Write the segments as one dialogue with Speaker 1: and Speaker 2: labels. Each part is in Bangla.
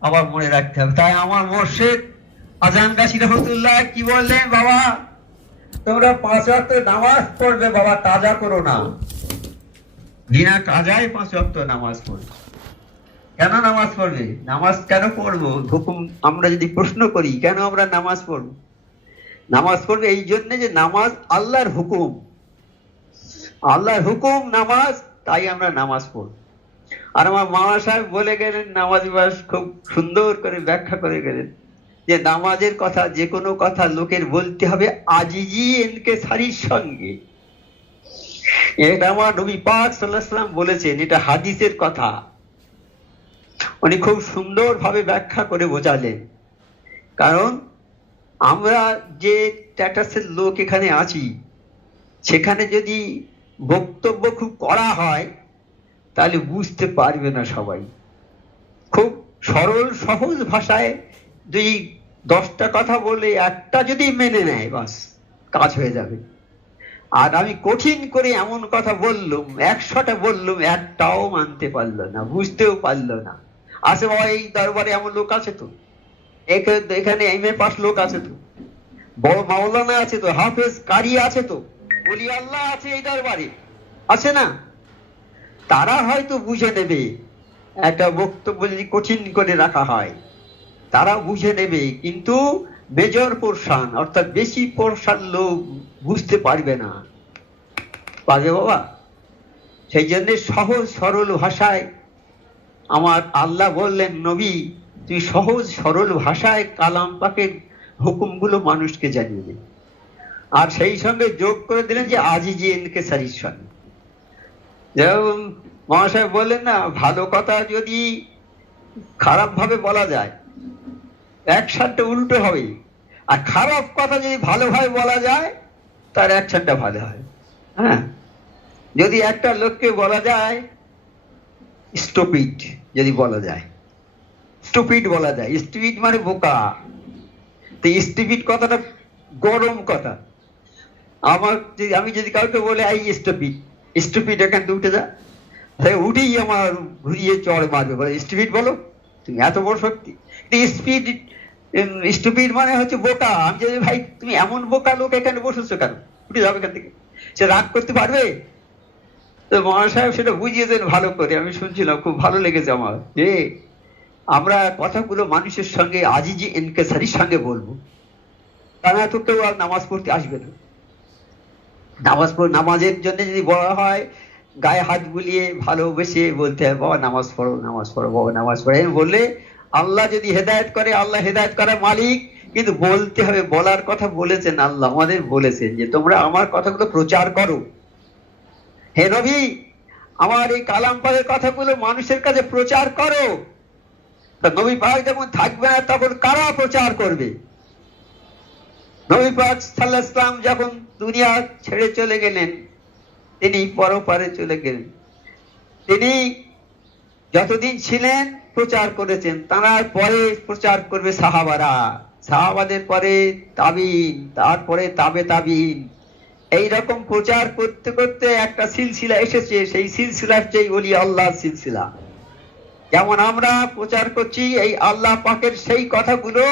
Speaker 1: আবার মনে রাখতে হবে। তাই আমার মোর্শেদ আজান কাশি রহমতুল্লাহ, কি বললেন বাবা? তোমরা পাঁচ ওয়াক্ত নামাজ পড়বে বাবা, তাজা করো না। বিনা কাজায় পাঁচ ওয়াক্ত নামাজ পড়বে। কেন নামাজ পড়বে? নামাজ কেন পড়ব? হুকুম আমরা যদি প্রশ্ন করি, কেন আমরা নামাজ পড়ব? নামাজ পড়বে এই জন্য যে নামাজ আল্লাহর হুকুম। আল্লাহর হুকুম নামাজ, তাই আমরা নামাজ পড়ব। আর আমার মামা সাহেব বলে গেলেন, নামাজ বাস খুব সুন্দর করে ব্যাখ্যা করে গেলেন। যে নামাজের কথা, যে কোনো কথা লোকের বলতে হবে, আজিজি এনকে সারির সঙ্গে। এটা আমার নবী পাক সাল্লাহ বলেছেন, এটা হাদিসের কথা। উনি খুব সুন্দরভাবে ব্যাখ্যা করে বোঝালেন। কারণ আমরা যে স্ট্যাটাসের লোক এখানে আছি, সেখানে যদি বক্তব্য খুব করা হয় তাহলে বুঝতে পারবে না সবাই। খুব সরল, সহজ ভাষায় দুই দশটা কথা বলে একটা যদি মেনে নেয়, বাস, কাজ হয়ে যাবে। আর আমি কঠিন করে এমন কথা বললুম, একশোটা বললুম, একটাও মানতে পারল না, বুঝতেও পারল না। আছে বাবা, এই দরবারে এমন লোক আছে তো? এখানে এম এ পাস লোক আছে তো? বড় মাওলানা আছে তো? হাফেজ কারি আছে তো? বলি, আল্লাহ আছে এই দরবারে। আছে না? তারা হয়তো বুঝে নেবে একটা বক্তব্য যদি কঠিন করে রাখা হয়। তারা বুঝে নেবে, কিন্তু মেজর পোর্শন, অর্থাৎ বেশি পোর্শন লোক বুঝতে পারবে না। পারবে বাবা? সেই জন্য সহজ সরল ভাষায় আমার আল্লাহ বললেন, নবী, তুই সহজ সরল ভাষায় কালাম পাকের হুকুমগুলো মানুষকে জানিয়ে দে। আর সেই সঙ্গে যোগ করে দিলেন যে আজি যে এনকে সারির সঙ্গে যেমন মহাশয় বললেন না, ভালো কথা যদি খারাপ ভাবে বলা যায় অ্যাকশনটা উল্টো হবে আর খারাপ কথা যদি ভালোভাবে বলা যায়, তার অ্যাকশনটা ভালো হয়। হ্যাঁ? যদি একটা লোককে বলা যায় স্টুপিড যদি বলা যায় স্টুপিড বলা যায় স্টুপিড মানে বোকা। তো স্টুপিড কথাটা গরম কথা। আমার যদি আমি যদি কাউকে বলে আই স্টুপিড স্টুপিড এখান থেকে উঠে যা। তাই উঠেই আমার ঘুরিয়ে চড় মারবে। বলে স্টুপিড বলো? তুমি এত বড় শক্তি। স্পিড স্টুপিড মানে হচ্ছে বোকা। আমি যদি ভাই, তুমি এমন বোকা লোক এখানে বসেছো কেন? উঠে যাবে এখান থেকে। সে রাগ করতে পারবে? তো মহাসাহেব সেটা বুঝিয়েছেন ভালো করে। আমি শুনছিলাম, খুব ভালো লেগেছে আমার। যে, আমরা কথাগুলো মানুষের সঙ্গে, আজিজি এনকেসারির সঙ্গে বলব। তা না তো কেউ আর নামাজ পড়তে আসবে না? নামাজ পড় নামাজের জন্য যদি বলা হয়, গায়ে হাত বুলিয়ে ভালোবেসে বলতে হয়, বাবা নামাজ পড়ো নামাজ পড়ো, বাবা নামাজ পড়ো। বললে আল্লাহ যদি হেদায়েত করে, আল্লাহ হেদায়েত করে মালিক। কিন্তু বলতে হবে, বলার কথা বলেছেন আল্লাহ, আমাদের বলেছেন যে তোমরা আমার কথাগুলো প্রচার করো। হে নবী, আমার এই কালাম পাকের কথাগুলো মানুষের কাছে প্রচার করো। নবী পাক যখন থাকবে না, তখন কারা প্রচার করবে? নবী পাক সাল্লাহ ইসলাম যখন দুনিয়া ছেড়ে চলে গেলেন, তিনি পরপারে চলে গেলেন। তিনি যতদিন ছিলেন, প্রচার করেছেন। তার পরে প্রচার করবে সাহাবারা। সাহাবাদের পরে তাবিন, তারপরে তাবে তাবিন। এই রকম প্রচার করতে করতে একটা সিলসিলা এসেছে। সেই সিলসিলার চেয়ে বলি আল্লাহ সিলসিলা। যেমন আমরা প্রচার করছি, এই আল্লাহ পাকের সেই কথাগুলো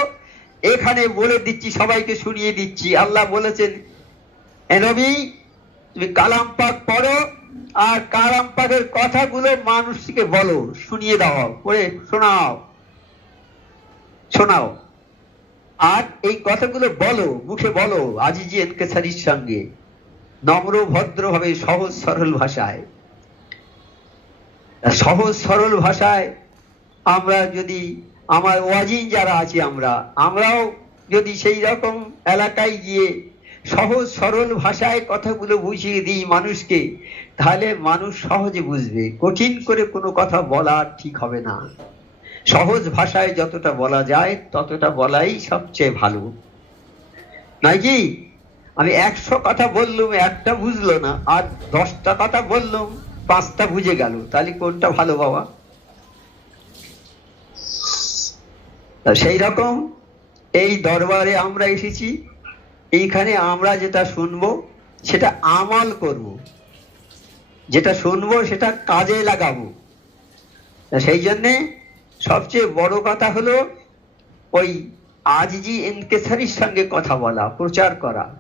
Speaker 1: এখানে বলে দিচ্ছি, সবাইকে শুনিয়ে দিচ্ছি। আল্লাহ বলেছেন "হে নবী, তুমি কালাম পাক পড়ো, আর কালাম পাকের কথাগুলো মানুষকে বলো, শুনিয়ে দাও, পড়ে শোনাও শোনাও। আর এই কথাগুলো বলো, মুখে বলো, আজিজি এনকেসারির সঙ্গে। নম্র ভদ্রভাবে সহজ, সরল ভাষায়। সহজ, সরল ভাষায় আমরা যদি আমার ওয়াজিন যারা আছি আমরা, আমরাও যদি সেই রকম এলাকায় গিয়ে সহজ সরল ভাষায় কথাগুলো বুঝিয়ে দিই মানুষকে, তাহলে মানুষ সহজে বুঝবে। কঠিন করে কোনো কথা বলা ঠিক হবে না। সহজ ভাষায় যতটা বলা যায়, ততটা বলাই সবচেয়ে ভালো। নাকি আমি একশো কথা বললুম, একটা বুঝলো না, আর দশটা কথা বললুম, পাঁচটা বুঝে গেল। তাহলে কোনটা ভালো বাবা? সেই রকম এই দরবারে আমরা এসেছি। এইখানে আমরা যেটা শুনব, সেটা আমল করব। যেটা শুনব, সেটা কাজে লাগাবো। সেই জন্যে সবচেয়ে বড় কথা হলো, ওই আজিজি এনকেসারির সঙ্গে কথা বলা, প্রচার করা।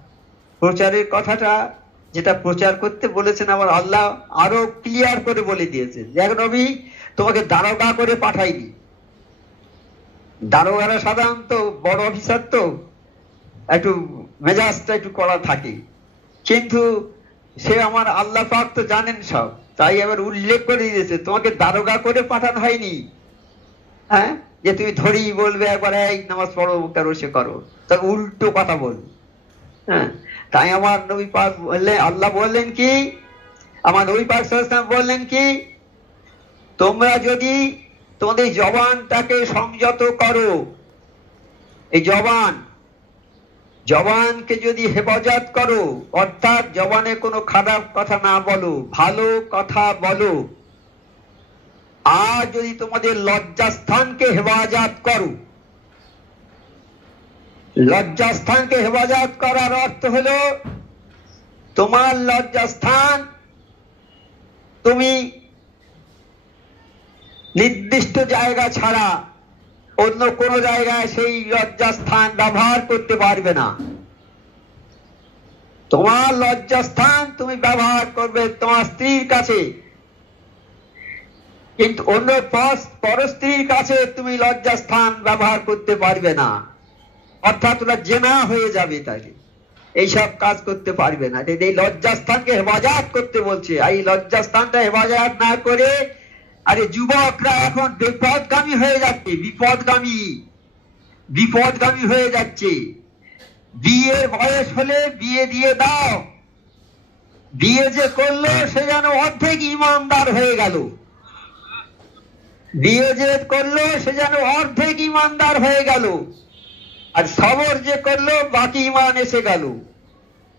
Speaker 1: প্রচারের কথাটা, যেটা প্রচার করতে বলেছেন আমার আল্লাহ, আরও ক্লিয়ার করে বলে দিয়েছেন। দেখ নবী তোমাকে দারোগা করে পাঠাইনি। দারোগারা সাধারণত বড় অফিসার তো একটু মেজাজটা একটু করা থাকে। কিন্তু সে আমার আল্লাহ পাক তো জানেন সব, তাই আবার উল্লেখ করে দিয়েছে, তোমাকে দারোগা করে পাঠানো হয়নি। হ্যাঁ? যে তুমি ধরি বলবে একবার, এই নামাজ পড়ো করো সে করো। তখন উল্টো কথা বল। হ্যাঁ? তাই আমার নবী পাক বললেন আল্লাহ বললেন কি? আমার নবী পাক বললেন কি? তোমরা যদি তোমাদের জবানটাকে সংযত করো। এই জবান, জবানকে যদি হেফাজত করো, অর্থাৎ জবানে কোনো খারাপ কথা না বলো, ভালো কথা বলো, আর যদি তোমাদের লজ্জাস্থানকে হেফাজত করো, লজ্জাস্থানকে হেফাজত করার অর্থ হলো, তোমার লজ্জাস্থান তুমি নির্দিষ্ট জায়গা ছাড়া অন্য কোন জায়গায় সেই লজ্জাস্থান ব্যবহার করতে পারবে না। তোমার লজ্জাস্থান তুমি ব্যবহার করবে তোমার স্ত্রীর কাছে। কিন্তু অন্য পর- পরস্ত্রীর কাছে তুমি লজ্জাস্থান ব্যবহার করতে পারবে না। অর্থাৎ ওরা জেনা হয়ে যাবে তাকে এইসব কাজ করতে পারবে না। এই- লজ্জাস্থানকে হেফাজত করতে বলছে। এই লজ্জাস্থানটা হেফাজত না করে আরে যুবকরা, এখন বিপদগামী হয়ে যাচ্ছে, বিপদগামী। বিপদগামী হয়ে যাচ্ছে। বিয়ের বয়স হলে বিয়ে দিয়ে দাও। বিয়ে যে করল, সে যেন অর্ধেক ইমানদার হয়ে গেল। বিয়ে যে করল, সে যেন অর্ধেক ইমানদার হয়ে গেল। আর সবর যে করল, বাকি ইমান এসে গেল।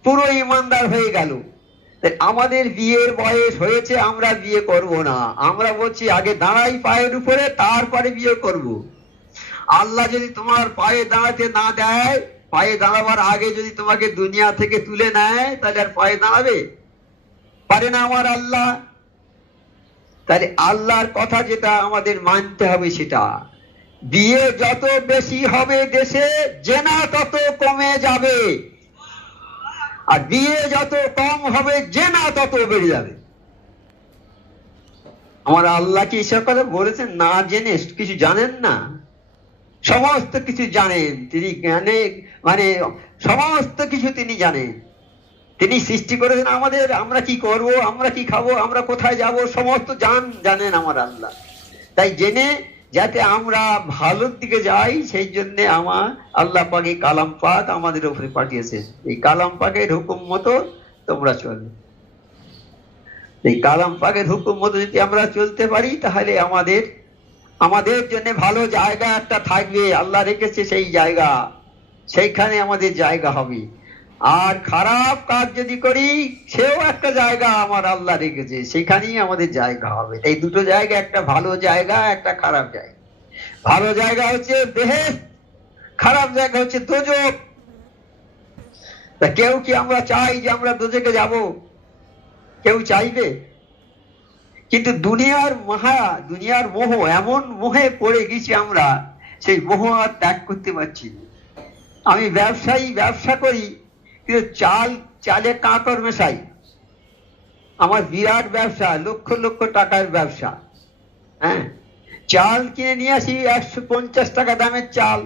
Speaker 1: পুরো ইমানদার হয়ে গেল। আমাদের বিয়ের বয়স হয়েছে, আমরা বিয়ে করব না। আমরা বলছি, আগে দাঁড়াই পায়ের উপরে, তারপরে বিয়ে করব। আল্লাহ যদি তোমার পায়ে দাঁড়াতে না দেয়, পায়ে দাঁড়াবার আগে যদি তোমাকে দুনিয়া থেকে তুলে নেয়, তাহলে আর পায়ে দাঁড়াবে? পারে না আমার আল্লাহ? তাহলে আল্লাহর কথা যেটা আমাদের মানতে হবে সেটা, বিয়ে যত বেশি হবে দেশে, জেনা তত কমে যাবে। আর বিয়ে যত কম হবে জেনা তত বেড়ে যাবে। আমার আল্লাহ কি এসব কথা বলেছেন? না জেনে কিছু জানেন না? সমস্ত কিছু জানেন। তিনি জ্ঞানে মানে সমস্ত কিছু তিনি জানেন। তিনি সৃষ্টি করেছেন আমাদের। আমরা কি করব? আমরা কি খাব? আমরা কোথায় যাব? সমস্ত জান, জানেন আমার আল্লাহ। তাই জেনে যাতে আমরা ভালোর দিকে যাই, সেই জন্য আমার আল্লাহ পাক কালাম পাক আমাদের উপরে পাঠিয়েছে। এই কালাম পাকের হুকুম মতো তোমরা চলবে। এই কালাম পাকের হুকুম মতো যদি আমরা চলতে পারি, তাহলে আমাদের আমাদের জন্য ভালো জায়গা একটা থাকবে। আল্লাহ রেখেছে সেই জায়গা। সেইখানে আমাদের জায়গা হবে। আর খারাপ কাজ যদি করি, সেও একটা জায়গা আমার আল্লাহ রেখেছে। সেখানেই আমাদের জায়গা হবে। এই দুটো জায়গা, একটা ভালো জায়গা, একটা খারাপ জায়গা। ভালো জায়গা হচ্ছে বেহেস খারাপ জায়গা হচ্ছে দোজক তা কেউ কি আমরা চাই যে আমরা দোজকে যাব? কেউ চাইবে? কিন্তু দুনিয়ার মহা দুনিয়ার মোহ, এমন মোহে পড়ে গেছি আমরা, সেই মোহ আর ত্যাগ করতে পারছি আমি ব্যবসায়ী, ব্যবসা করি। চাল, চালে কাঁকর মেশাই। আমার বিরাট ব্যবসা, লক্ষ লক্ষ টাকার ব্যবসা। হ্যাঁ? চাল কিনে নিয়ে আসি একশো পঞ্চাশ টাকা দামের চাল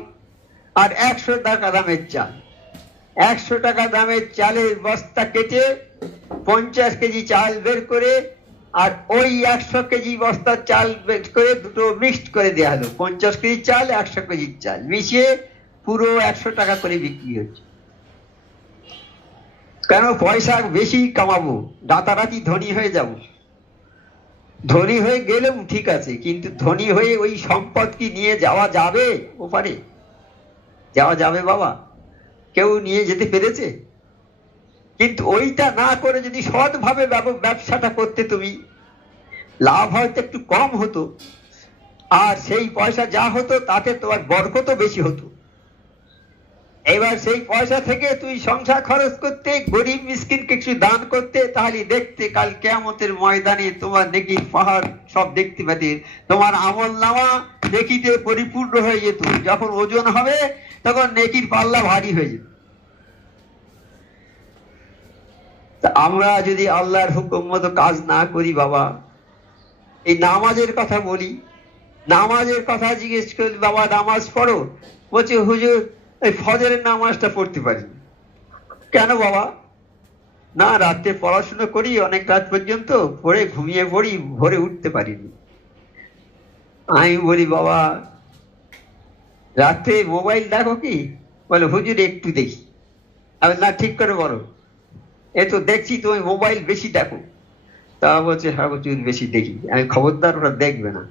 Speaker 1: আর একশো টাকা দামের চাল। একশো টাকা দামের চালের বস্তা কেটে পঞ্চাশ কেজি চাল বের করে আর ওই একশো কেজি বস্তার চাল বের করে দুটো মিক্সড করে দেওয়া হলো। পঞ্চাশ কেজি চাল, একশো কেজি চাল। মিশিয়ে পুরো একশো টাকা করে বিক্রি হচ্ছে। কেন পয়সা বেশি কামাবো? রাতারাতি ধনী হয়ে যাব। ধনী হয়ে গেলেও ঠিক আছে, কিন্তু ধনী হয়ে ওই সম্পদ কি নিয়ে যাওয়া যাবে ওপারে? যাওয়া যাবে বাবা। কেউ নিয়ে যেতে পেরেছে? কিন্তু ওইটা না করে যদি সৎভাবে ব্যব- ব্যবসাটা করতে তুমি, লাভ হয়তো একটু কম হতো। আর সেই পয়সা যা হতো, তাতে তোমার বরকতও বেশি হতো। এবার সেই পয়সা থেকে তুই সংসার খরচ করতে, গরিব মিসকিনকে কিছু দান করতে, তাহলে দেখতে কাল কেয়ামতের ময়দানে তোমার নেকি পাহাড় সব দেখতে পেতে তোমার আমল নামা নেকিতে পরিপূর্ণ হয়ে যেত। যখন ওজন হবে, তখন নেকির পাল্লা ভারী হয়ে যেত। আমরা যদি আল্লাহর হুকুম মতো কাজ না করি বাবা, এই নামাজের কথা বলি, নামাজের কথা জিজ্ঞেস করি, বাবা, নামাজ পড়ো? বলছে, হুজুর এই ফজরের নামাজটা পড়তে পারি কেন বাবা? না রাত্রে পড়াশোনা করি, অনেক রাত পর্যন্ত পড়ে ঘুমিয়ে পড়ি, ভোরে উঠতে পারিনি। আমি বলি, বাবা রাত্রে মোবাইল দেখো কি? বলে, হুজুর, একটু দেখি। আমি, না, ঠিক করে বলো। এ তো দেখছি, তুমি মোবাইল বেশি দেখো। তা বলছে হ্যাঁ হুজুর, বেশি দেখি। আমি খবরদার, ওরা দেখবে না।